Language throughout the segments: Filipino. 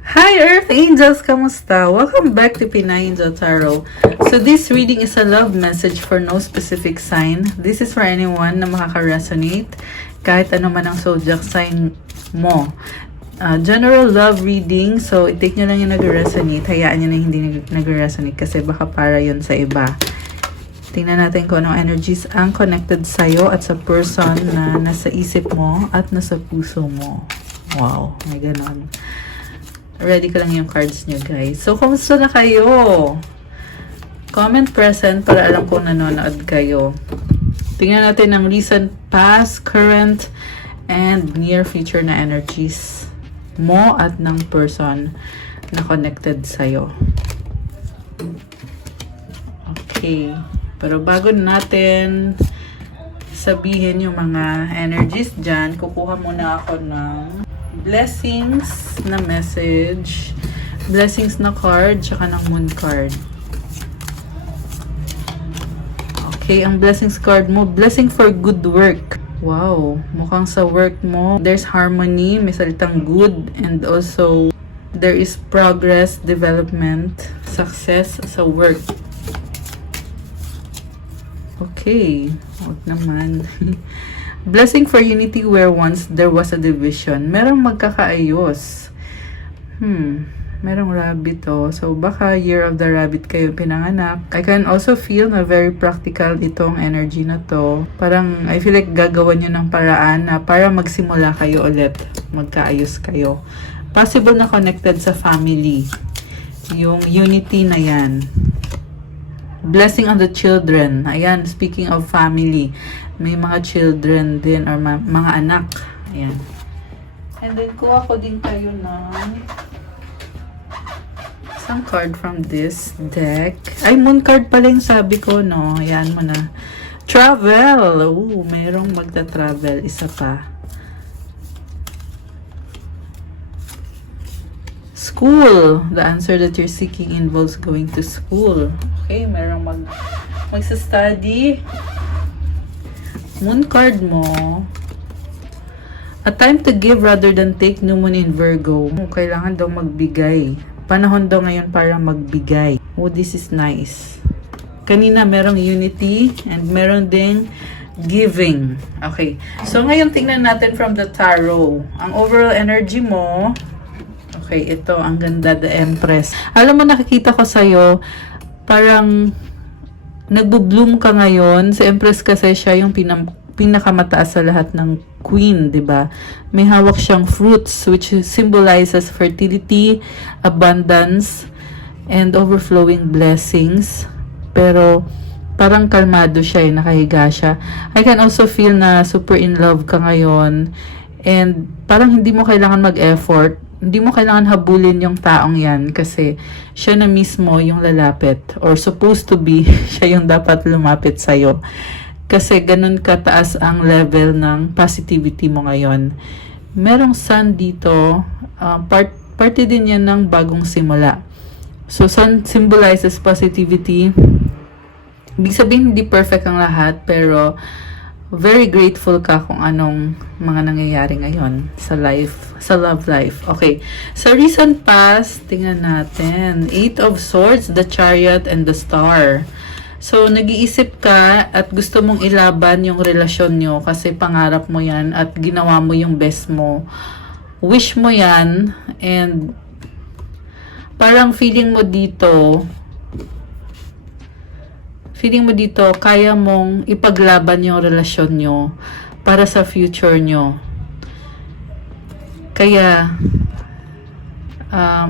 Hi Earth Angels! Kamusta? Welcome back to Pinay Angel Tarot. So this reading is a love message for no specific sign. This is for anyone na makaka-resonate kahit ano man ang zodiac sign mo. General love reading, so i-take nyo lang yung nag-resonate. Hayaan nyo na hindi nag-resonate kasi baka para yun sa iba. Tingnan natin kung anong energies ang connected sa'yo at sa person na nasa isip mo at nasa puso mo. Wow, may ganon. Ready ko lang yung cards nyo, guys. So, kumusta na kayo? Comment present para alam kung nanonood kayo. Tingnan natin ang recent, past, current, and near future na energies mo at ng person na connected sa'yo. Okay. Pero bago natin sabihin yung mga energies dyan, kukuha muna ako ng blessings na message, blessings na card, tsaka ng moon card. Okay, ang blessings card mo, blessing for good work. Wow, mukhang sa work mo, there's harmony, may salitang good, and also there is progress, development, success sa work. Okay, wag naman. Blessing for unity where once there was a division. Merong magkakaayos. Merong rabbit oh. So, baka year of the rabbit kayo pinanganak. I can also feel na very practical itong energy na to. Parang, I feel like gagawan nyo ng paraan na para magsimula kayo ulit. Magkaayos kayo. Possible na connected sa family. Yung unity na yan. Blessing on the children. Ayan, speaking of family. May mga children din or mga anak. Ayan. And then, kuha ko din kayo ng isang card from this deck. Ay, moon card pala yung sabi ko, no? Ayan mo na. Travel! Ooh, mayroong magta-travel. Isa pa. School. The answer that you're seeking involves going to school. Okay, mayroong magsa-study. Moon card mo. A time to give rather than take, new moon in Virgo. Kailangan daw magbigay. Panahon daw ngayon para magbigay. Oh, this is nice. Kanina merong unity and meron ding giving. Okay. So, ngayon tingnan natin from the tarot. Ang overall energy mo. Okay, ito. Ang ganda, the Empress. Alam mo, nakikita ko sa'yo, parang nagbo-bloom ka ngayon. Si Empress kasi siya yung pinakamataas sa lahat ng queen, 'di ba? May hawak siyang fruits which symbolizes fertility, abundance, and overflowing blessings. Pero parang kalmado siya, nakahiga siya. I can also feel na super in love ka ngayon and parang hindi mo kailangan mag-effort. Hindi mo kailangan habulin yung taong yan kasi siya na mismo yung lalapit or supposed to be siya yung dapat lumapit sa'yo. Kasi ganun kataas ang level ng positivity mo ngayon. Merong sun dito, parte din yan ng bagong simula. So sun symbolizes positivity. Ibig sabihin hindi perfect ang lahat pero very grateful ka kung anong mga nangyayari ngayon sa life, sa love life. Okay. Sa recent past, tingnan natin. 8 of Swords, the Chariot, and the Star. So, nag-iisip ka at gusto mong ilaban yung relasyon nyo kasi pangarap mo yan at ginawa mo yung best mo. Wish mo yan and parang feeling mo dito, kaya mong ipaglaban yung relasyon nyo para sa future nyo. Kaya,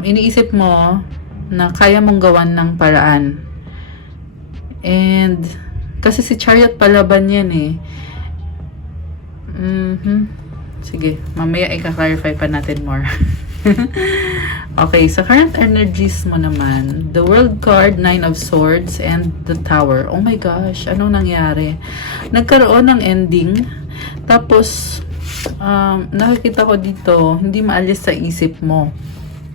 iniisip mo na kaya mong gawan ng paraan. And, kasi si Chariot palaban yan eh. Sige, mamaya i-clarify pa natin more. Okay, sa current energies mo naman, the World card, 9 of Swords, and the Tower. Oh my gosh, anong nangyari? Nagkaroon ng ending. Tapos, nakikita ko dito, hindi maalis sa isip mo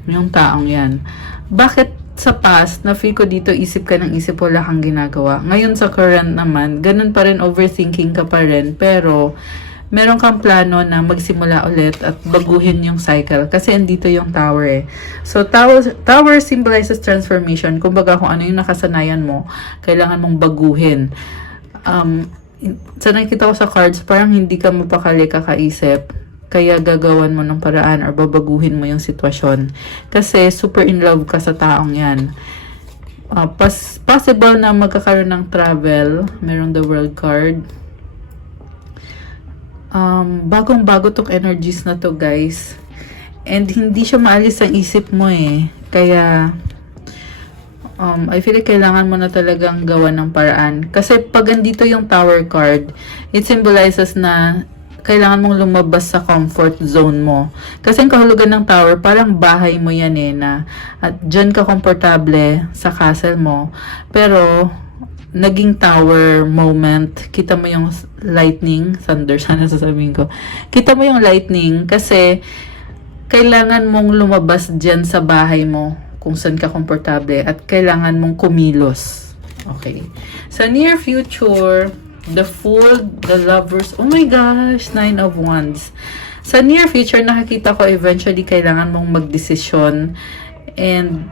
yung taong yan. Bakit sa past, na-feel ko dito, isip ka ng isip, wala kang ginagawa. Ngayon sa current naman, ganun pa rin, overthinking ka pa rin, pero meron kang plano na magsimula ulit at baguhin yung cycle. Kasi andito yung tower eh. So, tower symbolizes transformation. Kumbaga, kung ano yung nakasanayan mo, kailangan mong baguhin. Sa nakikita ko sa cards, parang hindi ka mapakali kakaisip. Kaya gagawan mo ng paraan or babaguhin mo yung sitwasyon. Kasi super in love ka sa taong yan. Possible na magkakaroon ng travel. Merong the world card. Bagong-bago tong energies na to, guys. And hindi siya maalis ang isip mo eh. Kaya I feel like kailangan mo na talagang gawa ng paraan. Kasi pag andito yung tower card, it symbolizes na kailangan mong lumabas sa comfort zone mo. Kasi ang kahulugan ng tower, parang bahay mo yan eh, na at dyan ka komportable sa castle mo. Pero, naging tower moment, kita mo yung lightning, thunder, sana sasabihin ko. Kita mo yung lightning kasi kailangan mong lumabas dyan sa bahay mo kung saan ka komportable at kailangan mong kumilos. Okay. Sa near future, the Fool, the Lovers, oh my gosh, 9 of Wands. Sa near future, nakikita ko eventually kailangan mong magdesisyon and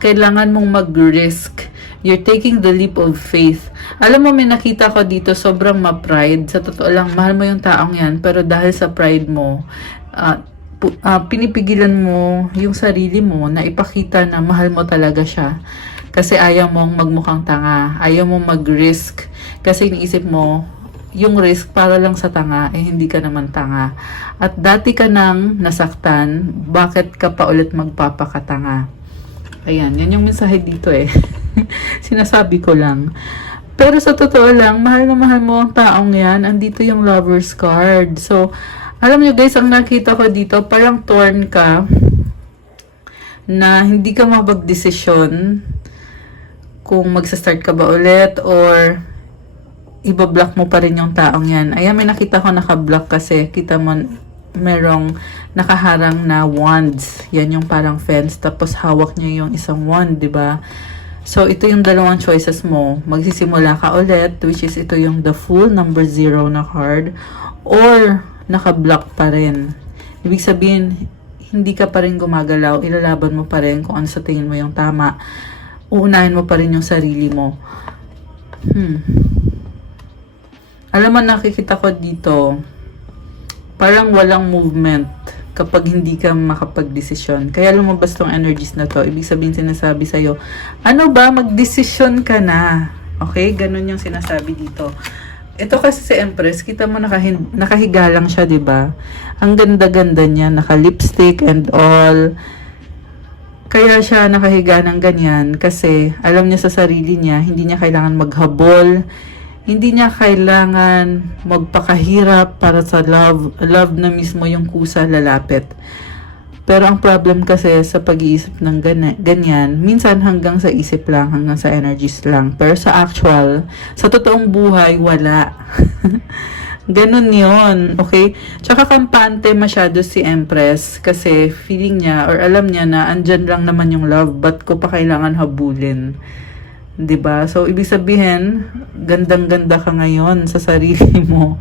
kailangan mong mag-risk. You're taking the leap of faith. Alam mo, may nakita ko dito, sobrang ma-pride. Sa totoo lang, mahal mo yung taong yan, pero dahil sa pride mo, pinipigilan mo yung sarili mo na ipakita na mahal mo talaga siya. Kasi ayaw mong magmukhang tanga. Ayaw mong mag-risk. Kasi iniisip mo, yung risk para lang sa tanga, eh hindi ka naman tanga. At dati ka nang nasaktan, bakit ka pa ulit magpapakatanga? Ayan, yan yung mensahe dito eh. Sinasabi ko lang. Pero sa totoo lang, mahal na mahal mo ang taong yan. Andito yung Lover's card. So, alam nyo guys, ang nakita ko dito, parang torn ka na hindi ka mapag-desisyon kung magsa-start ka ba ulit or ibablock mo pa rin yung taong yan. Ayan, may nakita ko naka-block kasi kita mo merong nakaharang na wands. Yan yung parang fence. Tapos hawak niya yung isang wand, di ba? So, ito yung dalawang choices mo. Magsisimula ka ulit, which is ito yung the Fool, number 0 na card. Or, naka-block pa rin. Ibig sabihin, hindi ka pa rin gumagalaw. Ilalaban mo pa rin kung ano sa tingin mo yung tama. Uunahin mo pa rin yung sarili mo. Alam mo, nakikita ko dito, parang walang movement kapag hindi ka makapag-desisyon. Kaya lumabas tong energies na to. Ibig sabihin, sinasabi sa'yo, ano ba, mag-desisyon ka na. Okay? Ganun yung sinasabi dito. Ito kasi si Empress, kita mo nakahiga lang siya, diba? Ang ganda-ganda niya, naka-lipstick and all. Kaya siya nakahiga ng ganyan kasi alam niya sa sarili niya, hindi niya kailangan maghabol, hindi niya kailangan magpakahirap para sa love na mismo yung kusa lalapit. Pero ang problem kasi sa pag-iisip ng ganyan, minsan hanggang sa isip lang, hanggang sa energies lang. Pero sa actual, sa totoong buhay, wala. Ganun yon, okay? Tsaka kampante masyado si Empress kasi feeling niya or alam niya na andyan lang naman yung love, ba't ko pa kailangan habulin? 'Di ba? So, ibig sabihin, gandang-ganda ka ngayon sa sarili mo.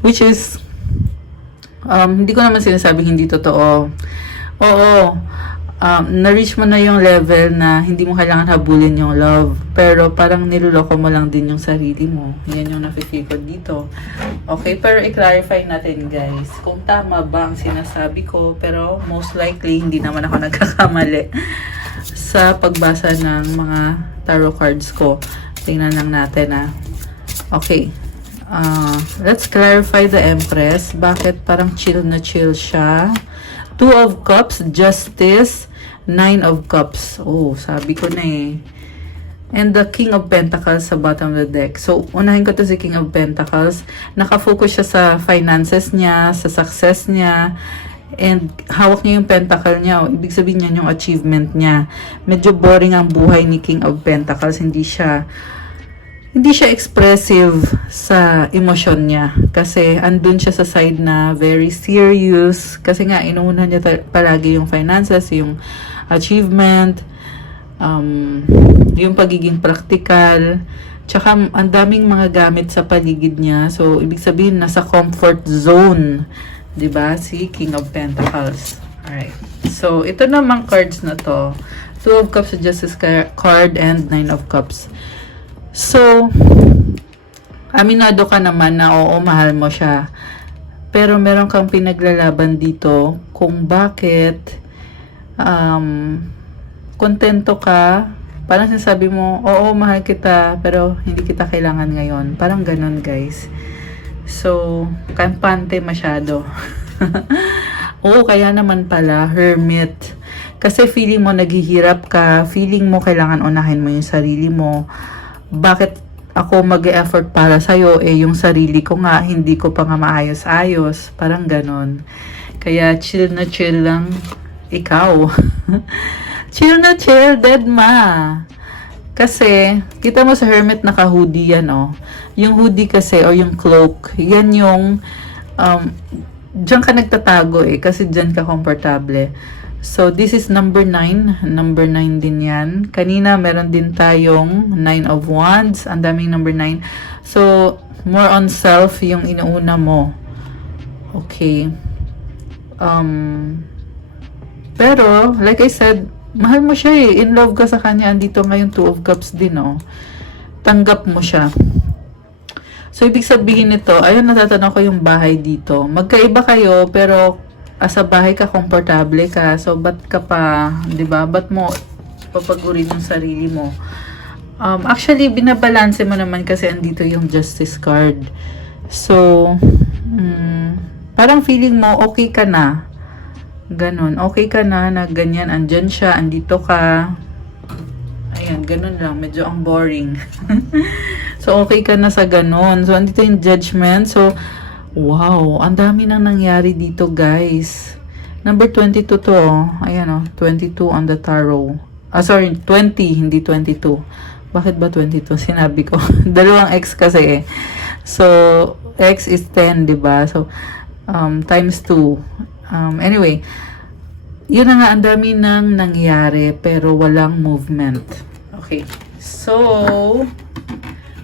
Which is, hindi ko naman sinasabing hindi totoo. Oo, na-reach mo na yung level na hindi mo kailangan habulin yung love. Pero parang niloloko mo lang din yung sarili mo. Yan yung nafe-feel ko dito. Okay, pero i-clarify natin guys. Kung tama ba ang sinasabi ko, pero most likely hindi naman ako nagkakamali sa pagbasa ng mga tarot cards ko. Tingnan lang natin Okay. Let's clarify the Empress. Bakit parang chill na chill siya? 2 of Cups, Justice, 9 of Cups. Oh, sabi ko na eh. And the King of Pentacles sa bottom of the deck. So, unahin ko to si King of Pentacles. Nakafocus siya sa finances niya, sa success niya, and hawak niya yung pentacle niya. Ibig sabihin niya yung achievement niya. Medyo boring ang buhay ni King of Pentacles. Hindi siya expressive sa emosyon niya. Kasi andun siya sa side na very serious. Kasi nga, inuuna niya palagi yung finances, yung achievement, yung pagiging practical. Tsaka, ang daming mga gamit sa paligid niya. So, ibig sabihin, nasa comfort zone. 'Di ba? Si King of Pentacles. Alright. So, ito namang cards na to. Two of Cups, Justice card, and Nine of Cups. So, aminado ka naman na oo, mahal mo siya. Pero meron kang pinaglalaban dito kung bakit kontento ka. Parang sinasabi mo, oo, mahal kita, pero hindi kita kailangan ngayon. Parang ganun, guys. So, kampante masyado. Oo, kaya naman pala, hermit. Kasi feeling mo naghihirap ka, feeling mo kailangan unahin mo yung sarili mo. Bakit ako mag-e-effort para sa'yo, yung sarili ko nga, hindi ko pa nga maayos-ayos. Parang ganun. Kaya chill na chill lang ikaw. Chill na chill, dead ma. Kasi, kita mo sa hermit naka-hoodie yan, oh. Yung hoodie kasi, o yung cloak, yan yung, dyan ka nagtatago kasi dyan ka komportable. So, this is number 9. Number 9 din yan. Kanina, meron din tayong 9 of Wands. Ang daming number 9. So, more on self yung inuuna mo. Okay. Pero, like I said, mahal mo siya in love ka sa kanya. Andito ngayon 2 of Cups din, oh. Tanggap mo siya. So, ibig sabihin nito, ayun, natatanaw ko yung bahay dito. Magkaiba kayo, pero sa bahay ka, komportable ka. So, ba't ka pa, di ba? Ba't mo papagurin yung sarili mo? Actually, binabalanse mo naman kasi andito yung Justice card. So, parang feeling mo, okay ka na. Ganon. Okay ka na ganyan. Andyan siya. Andito ka. Ayan. Ganon lang. Medyo ang boring. So, okay ka na sa ganon. So, andito yung Judgment. So, wow. Ang dami nang nangyari dito, guys. Number 22 to, oh. Ayan, oh. 22 on the tarot. Sorry. 20. Hindi 22. Bakit ba 22? Sinabi ko. Dalawang X kasi, eh. So, X is 10, diba? So, times 2. Anyway, yun na nga, ang dami nang nangyari pero walang movement. Okay. So,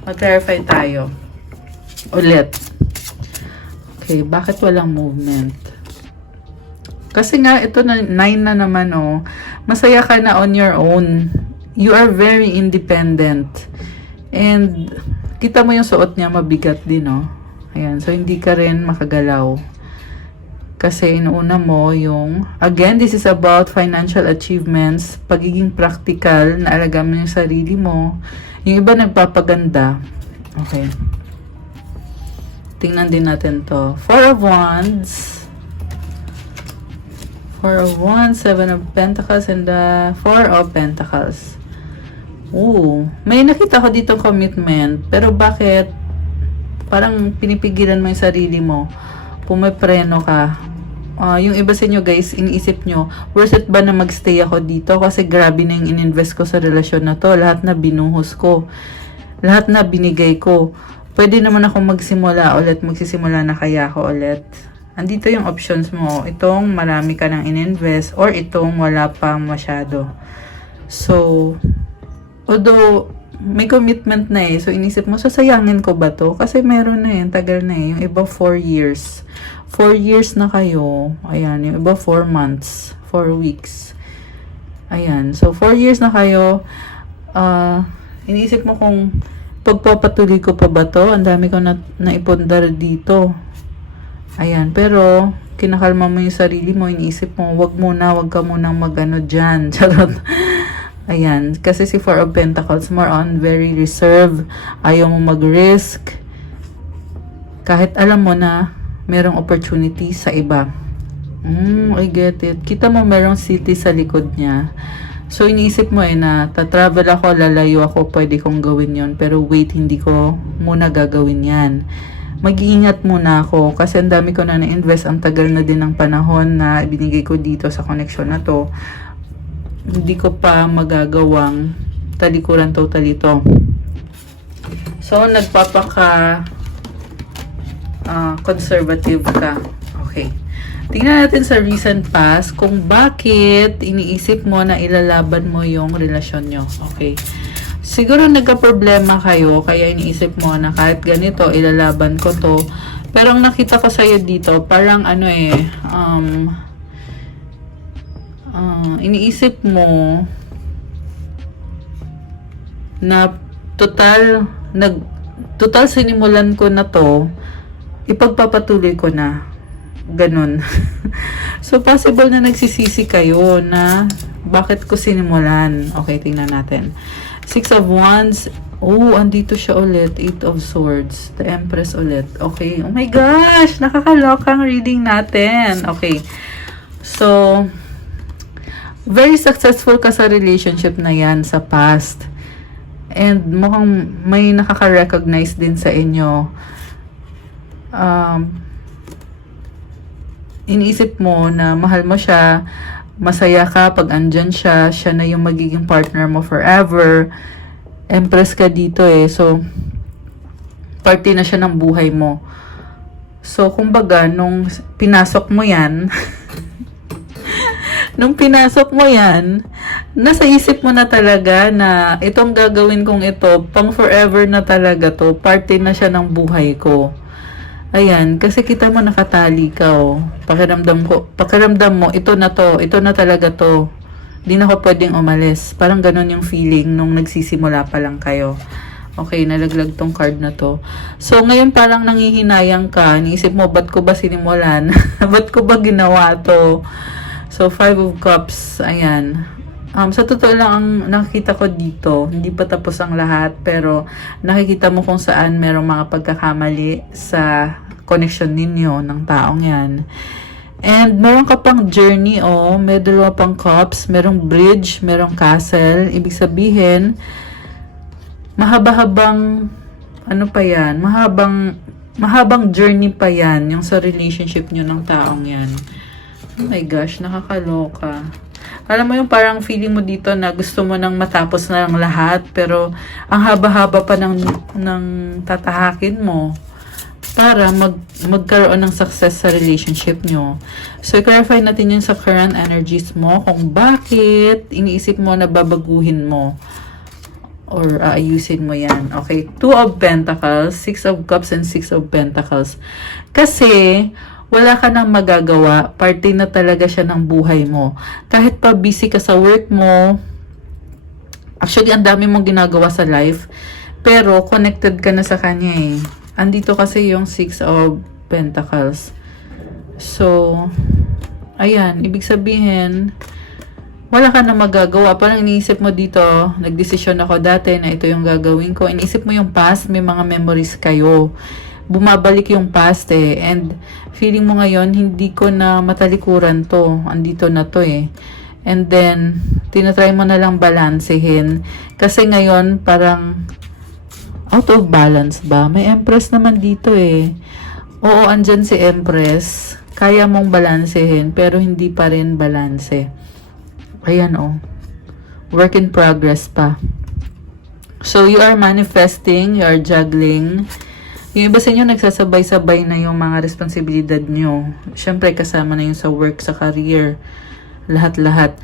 mag-clarify tayo. Ulit. Okay, bakit walang movement? Kasi nga, ito na 9 na naman, oh. Masaya ka na on your own. You are very independent. And, kita mo yung suot niya, mabigat din, oh. Ayan, so hindi ka rin makagalaw. Kasi inuuna mo yung, again, this is about financial achievements, pagiging practical, naalagaan mo yung sarili mo. Yung iba nagpapaganda. Okay. Tingnan din natin to. 4 of Wands. 4 of Wands, 7 of Pentacles, and 4 of Pentacles. Ooh. May nakita ko dito commitment, pero bakit parang pinipigilan mo yung sarili mo? Pumipreno ka. Yung iba sa inyo, guys, iniisip nyo, worth it ba na magstay ako dito? Kasi grabe na yung ininvest ko sa relasyon na to. Lahat na binuhos ko. Lahat na binigay ko. Pwede naman ako magsimula ulit. Magsisimula na kaya ako ulit. Andito yung options mo. Itong marami ka nang ininvest or itong wala pa masyado. So, although may commitment na so inisip mo, sasayangin ko ba to? Kasi meron na tagal na yung iba 4 years. 4 years na kayo. Ayan, yung iba 4 months, 4 weeks. Ayan, so 4 years na kayo. Iniisip mo kung pagpapatuloy ko pa ba to? Ang dami ko naipundar dito. Ayan, pero kinakalma mo yung sarili mo, iniisip mo, wag ka munang magano dyan. Charot. Ayan, kasi si 4 of Pentacles, more on very reserved. Ayaw mo mag-risk. Kahit alam mo na merong opportunity sa iba. I get it. Kita mo merong city sa likod niya. So, iniisip mo na tatravel ako, lalayo ako, pwede kong gawin yon. Pero wait, hindi ko muna gagawin yan. Mag-iingat muna ako kasi ang dami ko na na-invest. Ang tagal na din ng panahon na ibinigay ko dito sa connection na to. Hindi ko pa magagawang talikuran totally to. So, conservative ka. Okay. Tingnan natin sa recent past kung bakit iniisip mo na ilalaban mo yung relasyon nyo. Okay. siguro nagka-problema kayo, kaya iniisip mo na kahit ganito, ilalaban ko to. Pero ang nakita ko sa'yo dito, parang ano iniisip mo na total sinimulan ko na to, ipagpapatuloy ko na. Ganun. So, possible na nagsisisi kayo na bakit ko sinimulan. Okay, tingnan natin. 6 of Wands. Oh, andito siya ulit. 8 of Swords. The Empress ulit. Okay. Oh my gosh! Nakakalokang reading natin. Okay. So, very successful ka sa relationship na yan sa past. And mukhang may nakaka-recognize din sa inyo. Iniisip mo na mahal mo siya, masaya ka pag andyan siya, siya na yung magiging partner mo forever. Empress ka dito so party na siya ng buhay mo. So, kumbaga, nung pinasok mo yan, nasa isip mo na talaga na itong gagawin kong ito, pang forever na talaga to, party na siya ng buhay ko. Ayan, kasi kita mo nakatali ka Pakiramdam mo, ito na talaga to. Di na ako pwedeng umalis. Parang ganun yung feeling nung nagsisimula pa lang kayo. Okay, nalaglag tong card na to. So, ngayon parang nangihinayang ka. Niisip mo, ba't ko ba sinimulan? Ba't ko ba ginawa to? So, 5 of Cups, ayan. Sa totoo lang, ang nakikita ko dito, hindi pa tapos ang lahat, pero nakikita mo kung saan merong mga pagkakamali sa connection ninyo ng taong yan. And meron ka pang journey, may dalawa pang cups, merong bridge, merong castle. Ibig sabihin, mahaba-habang, mahabang journey pa yan, yung sa relationship nyo ng taong yan. Oh my gosh, nakakaloka. Alam mo yung parang feeling mo dito na gusto mo nang matapos na lang lahat, pero ang haba-haba pa ng tatahakin mo para magkaroon ng success sa relationship nyo. So, i-clarify natin yung sa current energies mo kung bakit iniisip mo na babaguhin mo or aayusin mo yan. Okay, 2 of Pentacles, 6 of Cups, and 6 of Pentacles. Kasi, wala ka nang magagawa. Party na talaga siya ng buhay mo. Kahit pa busy ka sa work mo, actually, ang dami mong ginagawa sa life, pero connected ka na sa kanya Andito kasi yung 6 of Pentacles. So, ayan, ibig sabihin, wala ka na magagawa. Parang iniisip mo dito, nagdesisyon ako dati na ito yung gagawin ko. Iniisip mo yung past, may mga memories kayo. Bumabalik yung past and feeling mo ngayon, hindi ko na matalikuran to. Andito na to And then, tinatry mo na lang balansehin. Kasi ngayon, parang out of balance ba? May Empress naman dito Oo, andyan si Empress. Kaya mong balansehin, pero hindi pa rin balanse. Ayan work in progress pa. So, you are manifesting, you are juggling. Yung iba sa inyo, nagsasabay-sabay na yung mga responsibilidad nyo. Siyempre, kasama na yung sa work, sa career. Lahat-lahat.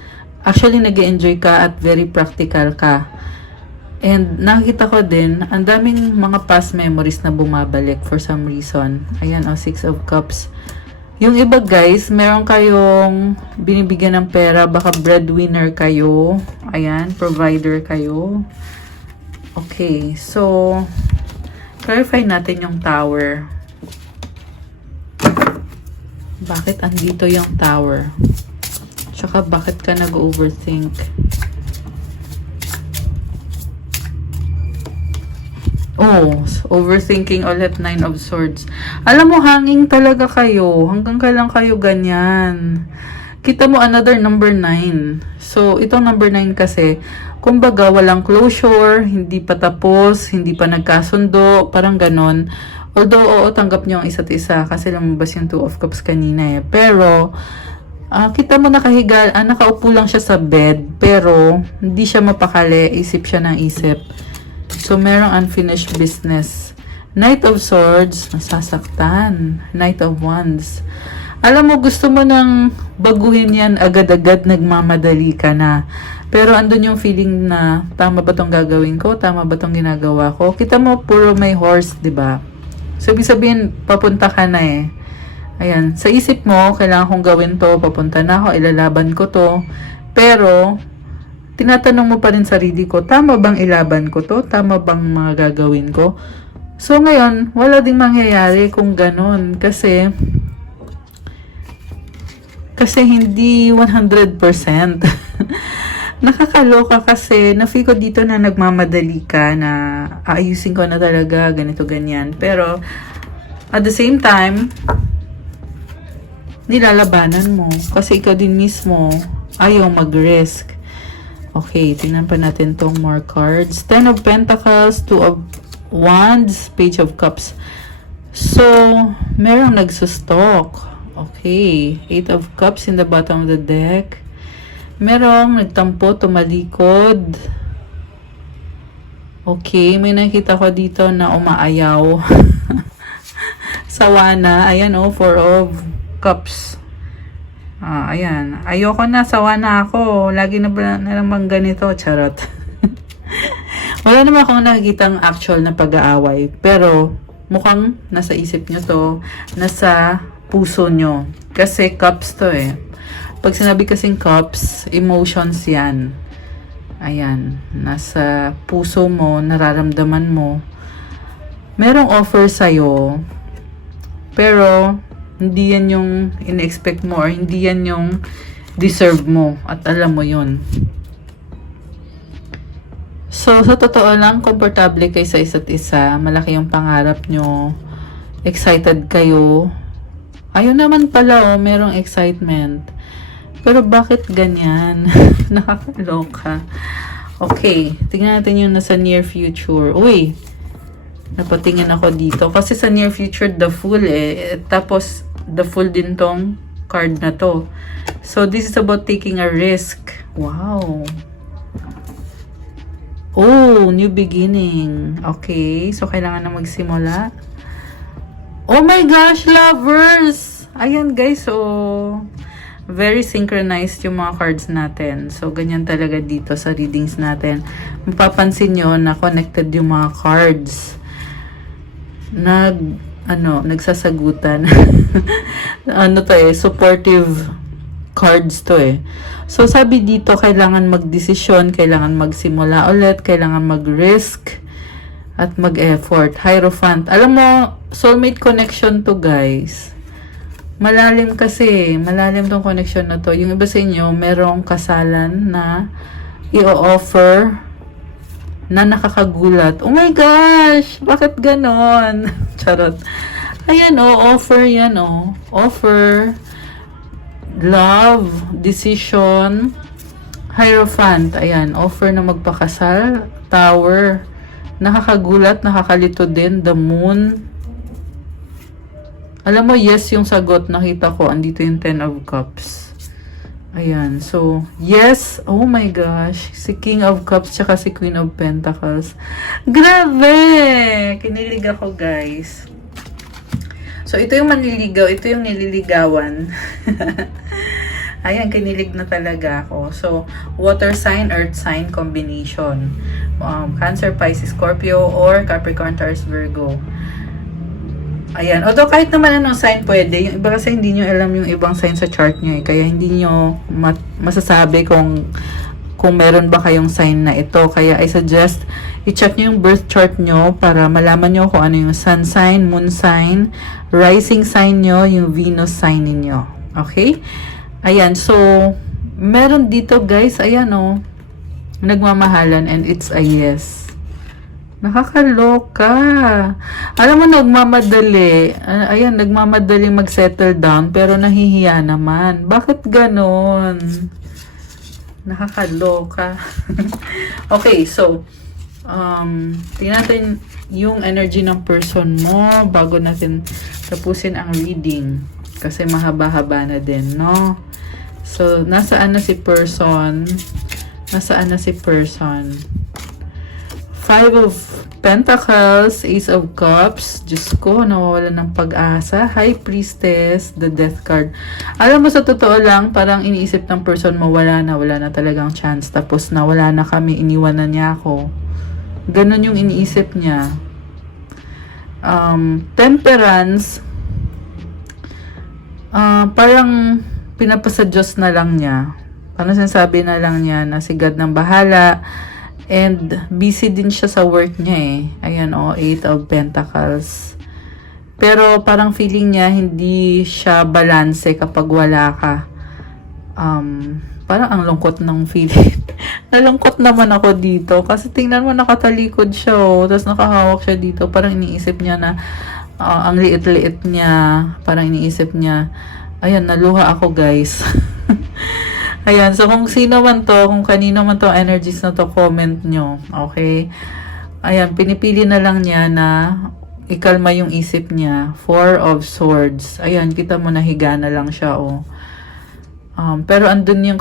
Actually, nag-enjoy ka at very practical ka. And nakita ko din, ang daming mga past memories na bumabalik for some reason. Ayan, 6 of Cups. Yung iba guys, meron kayong binibigyan ng pera, baka breadwinner kayo. Ayan, provider kayo. Okay, so clarify natin yung Tower. Bakit andito yung Tower? Tsaka bakit ka nag-overthink? Overthinking ulit, 9 of Swords. Alam mo, hanging talaga kayo. Hanggang kailan kayo ganyan? Kita mo, another number 9. So, itong number 9 kasi, kumbaga, walang closure, hindi pa tapos, hindi pa nagkasundo, parang ganon. Although, tanggap niyo ang isa't isa kasi lumabas yung 2 of Cups kanina Pero, kita mo nakahiga, nakaupo lang siya sa bed, pero hindi siya mapakali, isip siya ng isip. So, merong unfinished business. Knight of Swords, nasasaktan. Knight of Wands. Alam mo, gusto mo nang baguhin yan agad-agad, nagmamadali ka na. Pero andun yung feeling na, tama ba tong gagawin ko? Tama ba tong ginagawa ko? Kita mo, puro may horse, di ba? So, ibig sabihin, papunta ka na eh. Ayan, sa isip mo, kailangan kong gawin to, papunta na ako, ilalaban ko to. Pero, tinatanong mo pa rin sarili ko, tama bang ilaban ko to? Tama bang mga gagawin ko? So, ngayon, wala ding mangyayari kung ganun. Kasi hindi 100%. Nakakaloka kasi, na-feel ko dito na nagmamadali ka na aayusin ko na talaga, ganito, ganyan. Pero, at the same time, nilalabanan mo. Kasi ikaw din mismo, ayaw mag-risk. Okay, tingnan pa natin tong more cards. 10 of Pentacles, 2 of Wands, Page of Cups. So, merong nagsustock. Okay, 8 of Cups in the bottom of the deck. Merong nagtampo, tumalikod. Okay, may nakita ko dito na umaayaw. Sawa na. Ayan, 4 of Cups. Ayan. Ayoko na, sawa na ako. Lagi na ba naman ganito? Charot. Wala naman akong nakikitang actual na pag-aaway. Pero, mukhang nasa isip nyo to. Nasa puso nyo. Kasi cups to eh. Pag sinabi kasing cups, emotions yan. Ayan. Nasa puso mo, nararamdaman mo. Merong offer sa'yo. Pero, hindi yan yung in-expect mo or hindi yan yung deserve mo. At alam mo yun. So, sa totoo lang, komportable kayo sa isa't isa. Malaki yung pangarap nyo. Excited kayo. Ayun naman pala, merong excitement. Pero bakit ganyan? Nakakaloka. Okay, tingnan natin yung nasa near future. Uy, napatingin ako dito. Kasi sa near future, the Fool eh. Tapos, the Fool din tong card na to. So, this is about taking a risk. Wow. Oh, new beginning. Okay, so kailangan na magsimula. Oh my gosh, lovers! Ayan guys, so very synchronized yung mga cards natin. So, ganyan talaga dito sa readings natin. Mapapansin nyo na connected yung mga cards. Nagsasagutan. To supportive cards to eh. So, sabi dito, kailangan magdesisyon, kailangan magsimula ulit, kailangan mag-risk, at mag-effort. Hierophant. Alam mo, soulmate connection to guys. Malalim kasi. Malalim tong connection na to. Yung iba sa inyo, merong kasalan na i-offer na nakakagulat. Oh my gosh! Bakit ganon? Charot. Ayan offer yan offer, love, decision, Hierophant. Ayan, offer na magpakasal, Tower. Nakakagulat, nakakalito din, the Moon. Alam mo, yes yung sagot. Nakita ko, andito yung 10 of Cups. Ayan, so, yes. Oh my gosh. Si King of Cups, tsaka si Queen of Pentacles. Grabe! Kinilig ako, guys. So, ito yung manliligaw. Ito yung nililigawan. Ayan, kinilig na talaga ako. So, water sign, earth sign combination. Cancer, Pisces, Scorpio, or Capricorn, Taurus, Virgo. Ayan. Although kahit naman anong sign pwede. Yung iba kasi hindi nyo alam yung ibang sign sa chart nyo eh. Kaya hindi nyo masasabi kung meron ba kayong sign na ito. Kaya I suggest i-check nyo yung birth chart nyo para malaman nyo kung ano yung sun sign, moon sign, rising sign nyo, yung Venus sign ninyo. Okay? Ayan. So, meron dito guys. Ayan nagmamahalan and it's a yes. Nakakaloka. Alam mo, nagmamadali. Ayan, nagmamadali mag-settle down pero nahihiya naman. Bakit ganon? Nakakaloka. Okay, so, tingnan natin yung energy ng person mo bago natin tapusin ang reading. Kasi mahaba-haba na din, no? So, nasaan na si person? Nasaan na si person? Five of Pentacles, Ace of Cups, Diyos ko, nawawala ng pag-asa, High Priestess, the Death card. Alam mo, sa totoo lang, parang iniisip ng person mo, wala na talagang chance, tapos na wala na kami, iniwanan niya ako. Ganon yung iniisip niya. Temperance, parang pinapasa Diyos na lang niya. Parang sinasabi na lang niya na si God nang bahala. And busy din siya sa work niya eh. Ayan o, 8 of Pentacles. Pero parang feeling niya hindi siya balanse kapag wala ka. Parang ang lungkot ng feeling. Nalungkot naman ako dito. Kasi tingnan mo, nakatalikod siya oh. Tapos nakahawak siya dito. Parang iniisip niya na ang liit-liit niya. Parang iniisip niya, ayan, naluha ako guys. Ayan, so kung sino man to, kung kanino man to energies na to, comment nyo. Okay? Ayan, pinipili na lang niya na ikalma yung isip niya. Four of Swords. Ayan, kita mo na higa na lang siya, oh. Pero andun yung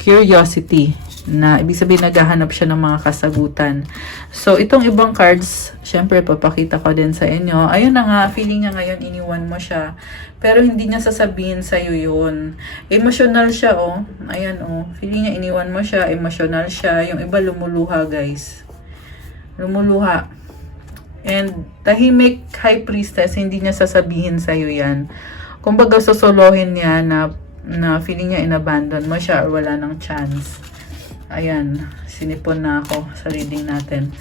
curiosity na ibig sabihin naghahanap siya ng mga kasagutan. So, itong ibang cards, syempre, papakita ko din sa inyo. Ayun na nga, feeling niya ngayon, iniwan mo siya. Pero hindi niya sasabihin sa'yo yun. Emotional siya, oh. Ayan, oh. Feeling niya, iniwan mo siya, emotional siya. Yung iba, lumuluha, guys. Lumuluha. And, tahimik High Priestess, hindi niya sasabihin sa'yo yan. Kumbaga, sosolohin niya na feeling niya inabandon mo siya or wala ng chance. Ayan, sinipon na ako sa reading natin.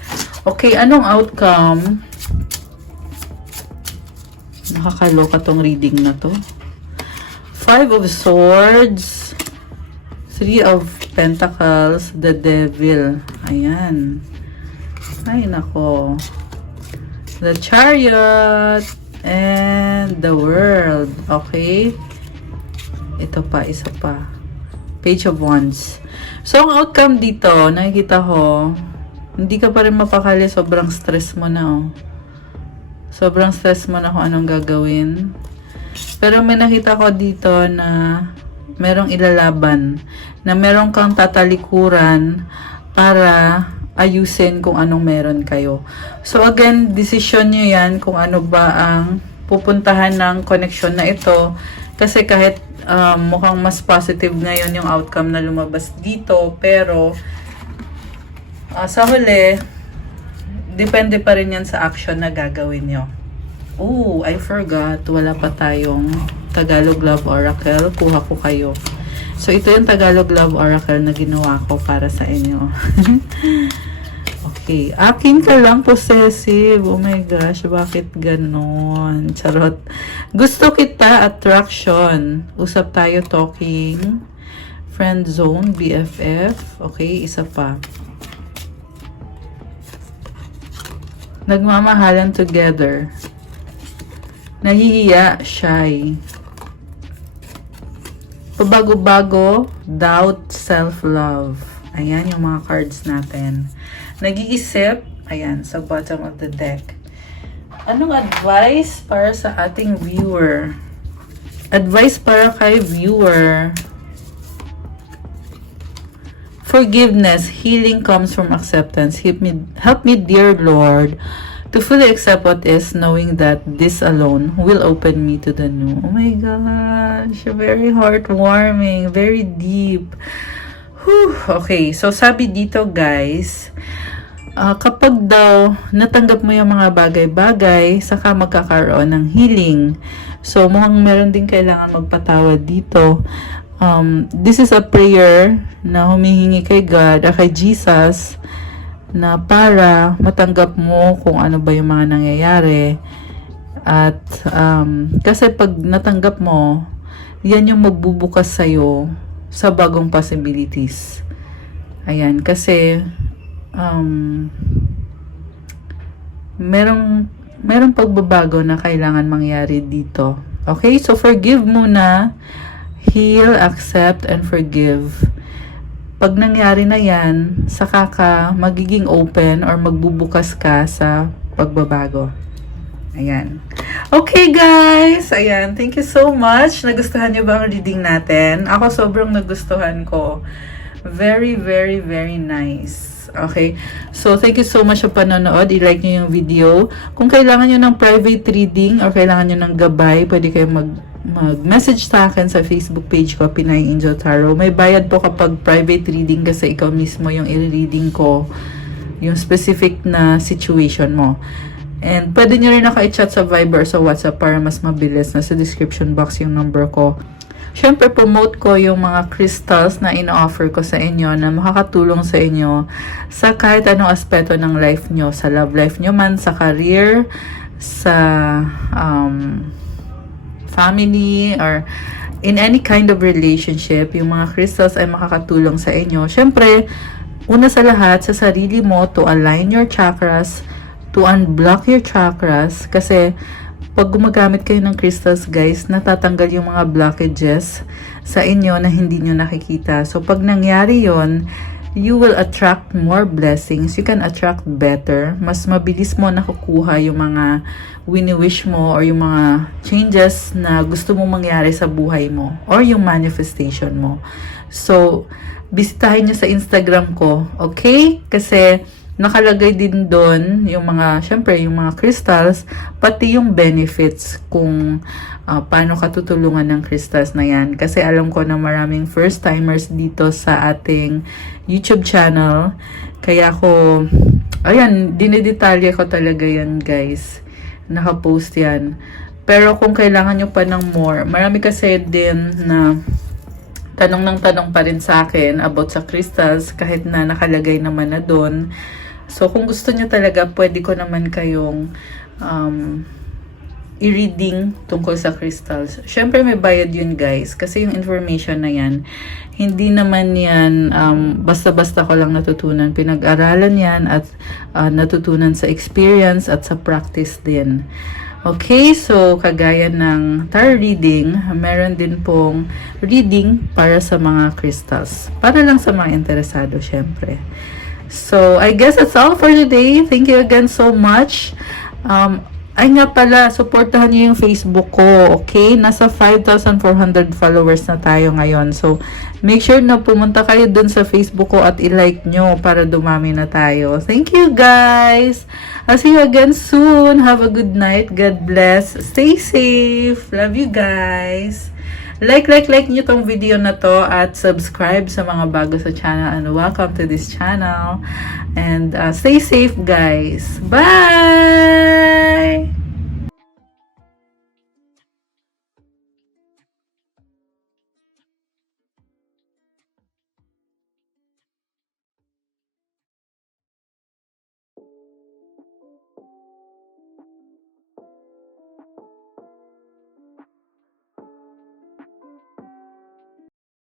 Okay, anong outcome? Nakakaloka tong reading na to. Five of Swords, Three of Pentacles, the Devil. Ayan. Ay, nako. The Chariot and the World. Okay. Ito pa, isa pa. Page of Wands. So, ang outcome dito, nakikita ko, hindi ka pa rin mapakali, sobrang stress mo na, oh. Sobrang stress mo na kung anong gagawin. Pero may nakita ko dito na merong ilalaban, na merong kang tatalikuran para ayusin kung anong meron kayo. So, again, decision nyo yan kung ano ba ang pupuntahan ng connection na ito. Kasi kahit mukhang mas positive ngayon yung outcome na lumabas dito, pero sa huli, depende pa rin yan sa action na gagawin nyo. Oh, I forgot. Wala pa tayong Tagalog Love Oracle. Kuha ko kayo. So, ito yung Tagalog Love Oracle na ginawa ko para sa inyo. Okay. Akin ka lang, possessive. Oh my gosh, bakit ganon? Charot. Gusto kita, attraction. Usap tayo, talking. Friend zone, BFF. Okay, isa pa. Nagmamahalan together. Nahihiya, shy. Pabago-bago, doubt, self-love. Ayan yung mga cards natin. Nag-iisip, ayan, sa bottom of the deck. Anong advice para sa ating viewer? Advice para kay viewer. Forgiveness, healing comes from acceptance. Help me, dear Lord, to fully accept what is, knowing that this alone will open me to the new. Oh my gosh, very heartwarming, very deep. Whew. Okay, so sabi dito guys, kapag daw natanggap mo yung mga bagay-bagay, saka magkakaroon ng healing. So mukhang meron din kailangan magpatawad dito. This is a prayer na humihingi kay God, kay Jesus, na para matanggap mo kung ano ba yung mga nangyayari. At kasi pag natanggap mo, yan yung magbubukas sa'yo sa bagong possibilities. Ayan, kasi merong pagbabago na kailangan mangyari dito. Okay, so forgive muna, heal, accept, and forgive. Pag nangyari na yan, saka ka magiging open or magbubukas ka sa pagbabago. Ayan. Okay guys, ayan, thank you so much. Nagustuhan niyo ba ang reading natin? Ako sobrang nagustuhan ko. Very, very, very nice. Okay? So, thank you so much sa panonood. I-like nyo yung video. Kung kailangan nyo ng private reading or kailangan nyo ng gabay, pwede kayo mag-message sa akin sa Facebook page ko, Pinay Angel Tarot. May bayad po kapag private reading kasi ikaw mismo yung i-reading ko yung specific na situation mo. And pwede nyo rin naka-chat sa Viber or sa WhatsApp para mas mabilis. Nasa description box yung number ko. Siyempre, promote ko yung mga crystals na ino-offer ko sa inyo na makakatulong sa inyo sa kahit anong aspeto ng life nyo. Sa love life nyo man, sa career, sa family, or in any kind of relationship. Yung mga crystals ay makakatulong sa inyo. Siyempre, una sa lahat, sa sarili mo to align your chakras, to unblock your chakras. Kasi, pag gumagamit kayo ng crystals, guys, natatanggal yung mga blockages sa inyo na hindi nyo nakikita. So, pag nangyari yon, you will attract more blessings. You can attract better. Mas mabilis mo nakukuha yung mga wini-wish mo or yung mga changes na gusto mong mangyari sa buhay mo or yung manifestation mo. So, bisitahin nyo sa Instagram ko, okay? Kasi, nakalagay din doon yung mga, syempre, yung mga crystals, pati yung benefits kung paano katutulungan ng crystals na yan. Kasi alam ko na maraming first-timers dito sa ating YouTube channel. Kaya ako, ayan, dinidetalye ko talaga yan, guys. Nakapost yan. Pero kung kailangan nyo pa ng more, marami kasi din na tanong ng tanong pa rin sa akin about sa crystals, kahit na nakalagay naman na doon. So, kung gusto nyo talaga, pwede ko naman kayong i-reading tungkol sa crystals. Siyempre, may bayad yun, guys. Kasi yung information na yan, hindi naman yan basta-basta ko lang natutunan. Pinag-aralan yan at natutunan sa experience at sa practice din. Okay, so kagaya ng tarot reading, meron din pong reading para sa mga crystals. Para lang sa mga interesado, syempre. So, I guess that's all for today. Thank you again so much. Ay nga pala, supportahan niyo yung Facebook ko, okay? Nasa 5,400 followers na tayo ngayon. So, make sure na pumunta kayo dun sa Facebook ko at i-like nyo para dumami na tayo. Thank you, guys! I'll see you again soon. Have a good night. God bless. Stay safe. Love you, guys. Like nyo tong video na to at subscribe sa mga bago sa channel and welcome to this channel. And stay safe, guys. Bye!